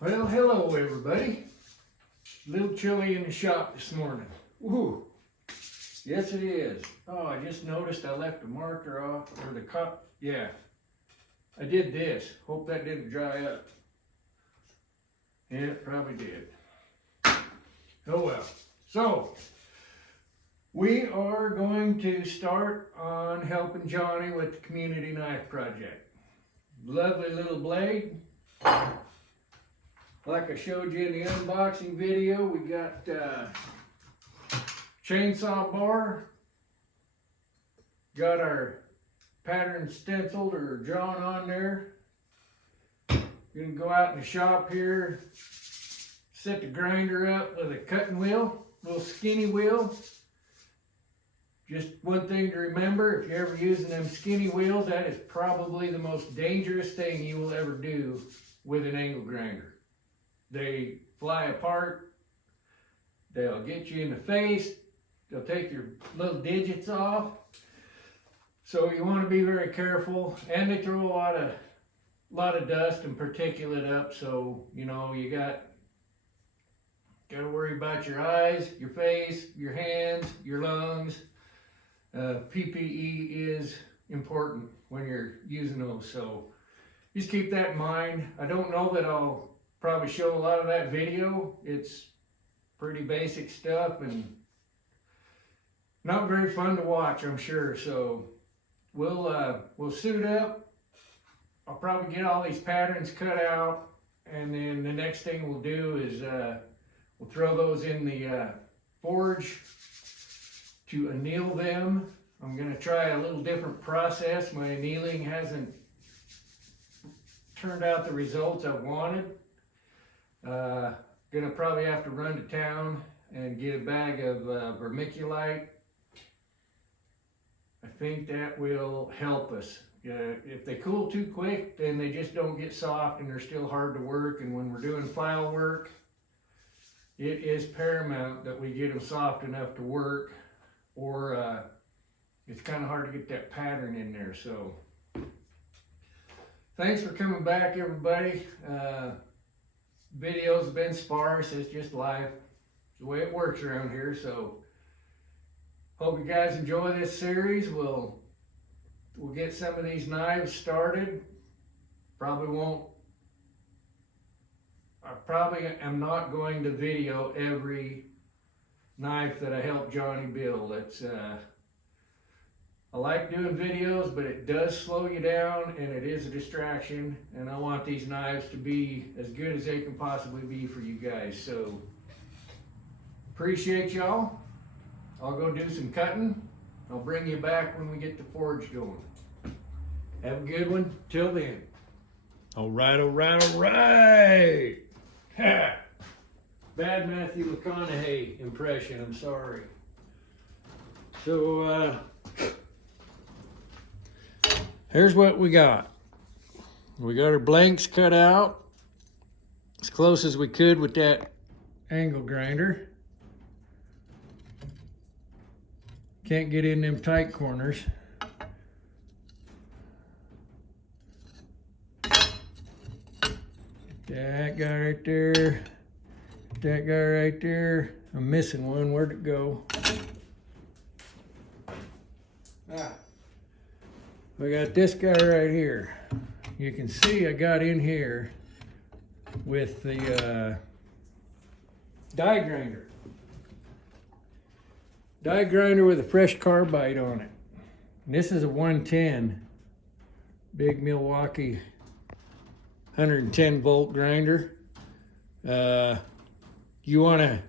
Well, hello everybody. A little chilly in the shop this morning. Woo! Yes it is. Oh, I just noticed I left the marker off, or the cup. Yeah, I did this. Hope that didn't dry up. Yeah, it probably did. Oh well. So, we are going to start on helping Johnny with the community knife project. Lovely little blade. Like I showed you in the unboxing video, we got chainsaw bar, got our pattern stenciled or drawn on there. Gonna go out in the shop here, set the grinder up with a cutting wheel, little skinny wheel. Just one thing to remember, if you're ever using them skinny wheels, that is probably the most dangerous thing you will ever do with an angle grinder. They fly apart, they'll get you in the face, they'll take your little digits off. So you want to be very careful, and they throw a lot of dust and particulate up, so you know you got to worry about your eyes, your face, your hands, your lungs. PPE is important when you're using those, so just keep that in mind. I don't know that I'll probably show a lot of that video. It's pretty basic stuff and not very fun to watch, I'm sure. So we'll suit up. I'll probably get all these patterns cut out, and then the next thing we'll do is we'll throw those in the forge to anneal them. I'm going to try a little different process. My annealing hasn't turned out the results I wanted. Gonna probably have to run to town and get a bag of vermiculite. I think that will help us. If they cool too quick, then they just don't get soft and they're still hard to work. And when we're doing file work, it is paramount that we get them soft enough to work, or it's kind of hard to get that pattern in there. So thanks for coming back, everybody. Videos have been sparse. It's just life. It's the way it works around here. So hope you guys enjoy this series. We'll get some of these knives started. I probably am not going to video every knife that I help Johnny build. I like doing videos, but it does slow you down and it is a distraction, and I want these knives to be as good as they can possibly be for you guys. So appreciate y'all. I'll go do some cutting. I'll bring you back when we get the forge going. Have a good one. Till then. All right. Ha! Bad Matthew McConaughey impression, I'm sorry. So, here's what we got. We got our blanks cut out as close as we could with that angle grinder. Can't get in them tight corners. That guy right there. That guy right there. I'm missing one. Where'd it go? We got this guy right here. You can see I got in here with the die grinder. Die grinder with a fresh carbide on it. And this is a 110 big Milwaukee 110 volt grinder. You wanna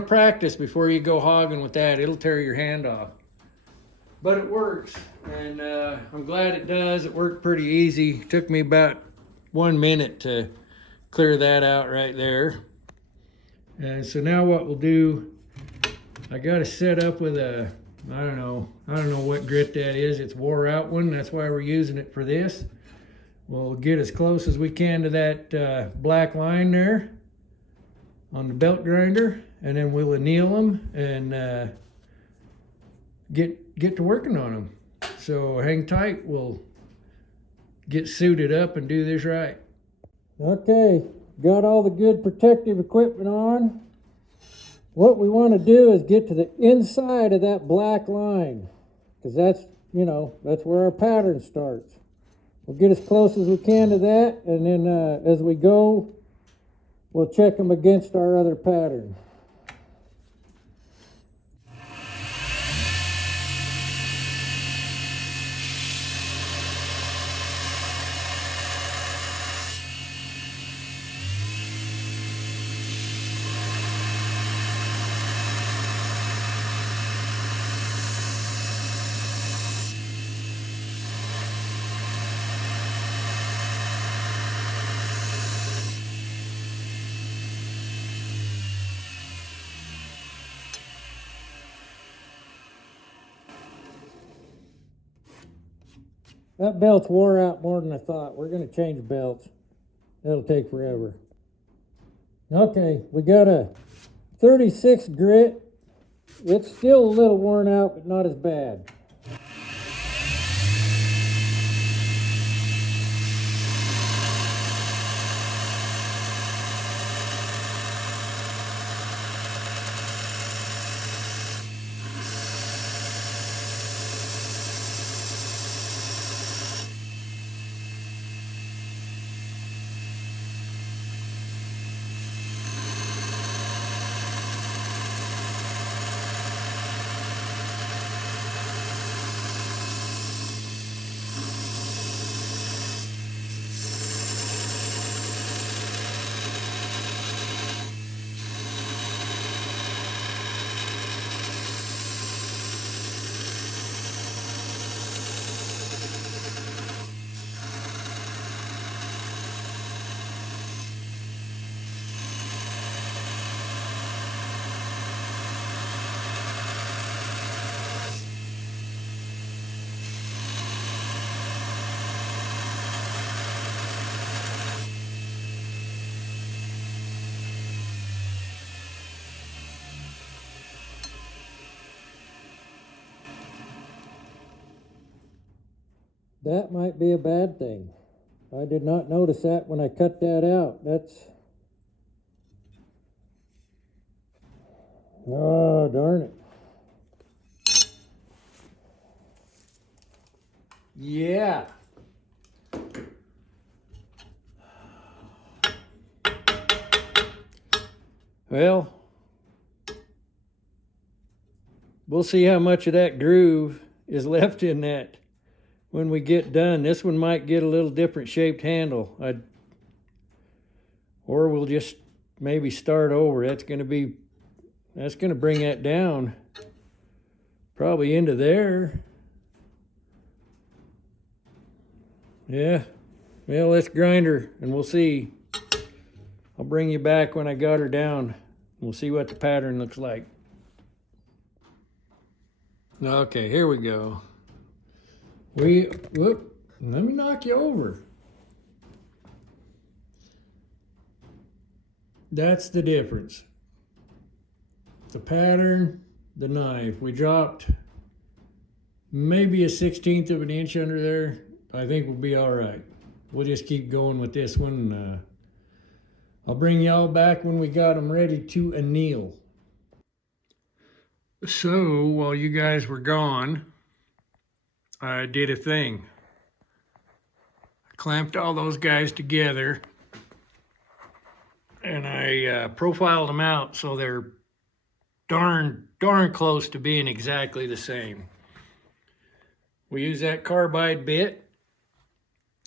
practice before you go hogging with that. It'll tear your hand off. But it works, and I'm glad it does. It worked pretty easy. It took me about 1 minute to clear that out right there. And so now what we'll do, I got to set up with a, I don't know what grit that is. It's wore out one. That's why we're using it for this. We'll get as close as we can to that black line there on the belt grinder, and then we'll anneal them and get to working on them. So hang tight, we'll get suited up and do this right. Okay, got all the good protective equipment on. What we want to do is get to the inside of that black line, because that's, you know, that's where our pattern starts. We'll get as close as we can to that, and then as we go, we'll check them against our other pattern. That belt's wore out more than I thought. We're going to change belts. That'll take forever. Okay, we got a 36 grit. It's still a little worn out, but not as bad. That might be a bad thing. I did not notice that when I cut that out. That's... Oh, darn it. Yeah. Well, we'll see how much of that groove is left in that when we get done. This one might get a little different shaped handle. Or we'll just maybe start over. That's going to bring that down probably into there. Yeah. Well, let's grind her and we'll see. I'll bring you back when I got her down. We'll see what the pattern looks like. Okay, here we go. Whoop, let me knock you over. That's the difference. The pattern, the knife. We dropped maybe a 1/16 of an inch under there. I think we'll be all right. We'll just keep going with this one. I'll bring y'all back when we got them ready to anneal. So while you guys were gone, I did a thing. I clamped all those guys together and I profiled them out so they're darn close to being exactly the same. We use that carbide bit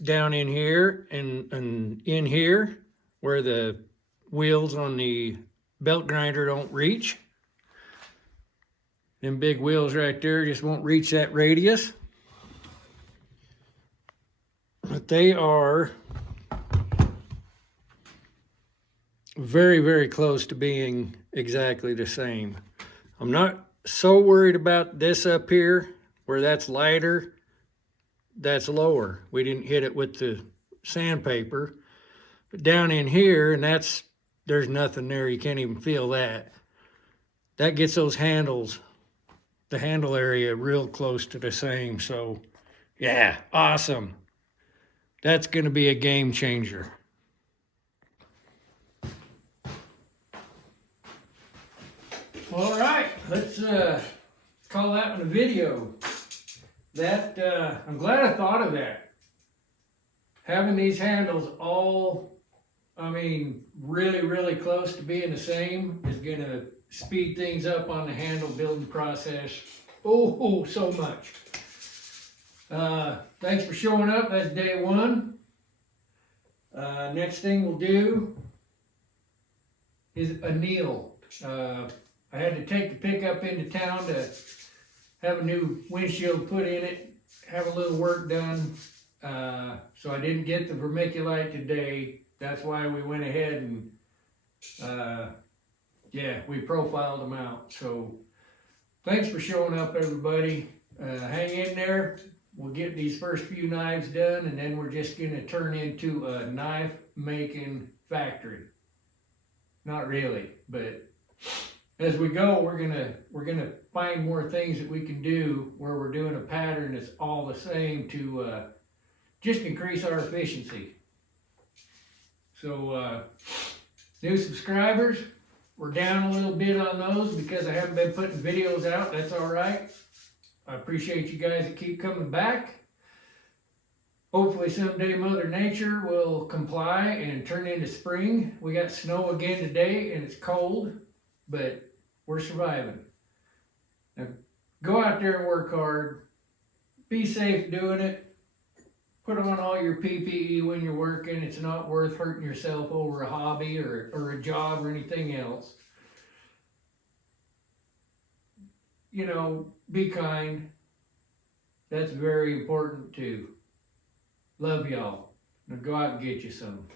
down in here and in here where the wheels on the belt grinder don't reach. Them big wheels right there just won't reach that radius. But they are very, very close to being exactly the same. I'm not so worried about this up here where that's lighter, that's lower. We didn't hit it with the sandpaper. But down in here, and there's nothing there, you can't even feel that. That gets those handles, the handle area real close to the same. So yeah, awesome. That's gonna be a game changer. All right, let's call that one a video. That I'm glad I thought of that. Having these handles all, I mean, really close to being the same is gonna speed things up on the handle building process. Oh, so much. Thanks for showing up. That's day one. Next thing we'll do is a nail. I had to take the pickup into town to have a new windshield put in it, have a little work done. So I didn't get the vermiculite today. That's why we went ahead and, we profiled them out. So thanks for showing up, everybody. Hang in there. We'll get these first few knives done, and then we're just gonna turn into a knife making factory. Not really, but as we go, we're gonna find more things that we can do where we're doing a pattern that's all the same to just increase our efficiency. So new subscribers, we're down a little bit on those because I haven't been putting videos out. That's all right. I appreciate you guys that keep coming back. Hopefully someday Mother Nature will comply and turn into spring. We got snow again today and it's cold, but we're surviving. Now, go out there and work hard. Be safe doing it. Put on all your PPE when you're working. It's not worth hurting yourself over a hobby or a job or anything else. You know, be kind. That's very important too. Love y'all. Now go out and get you some.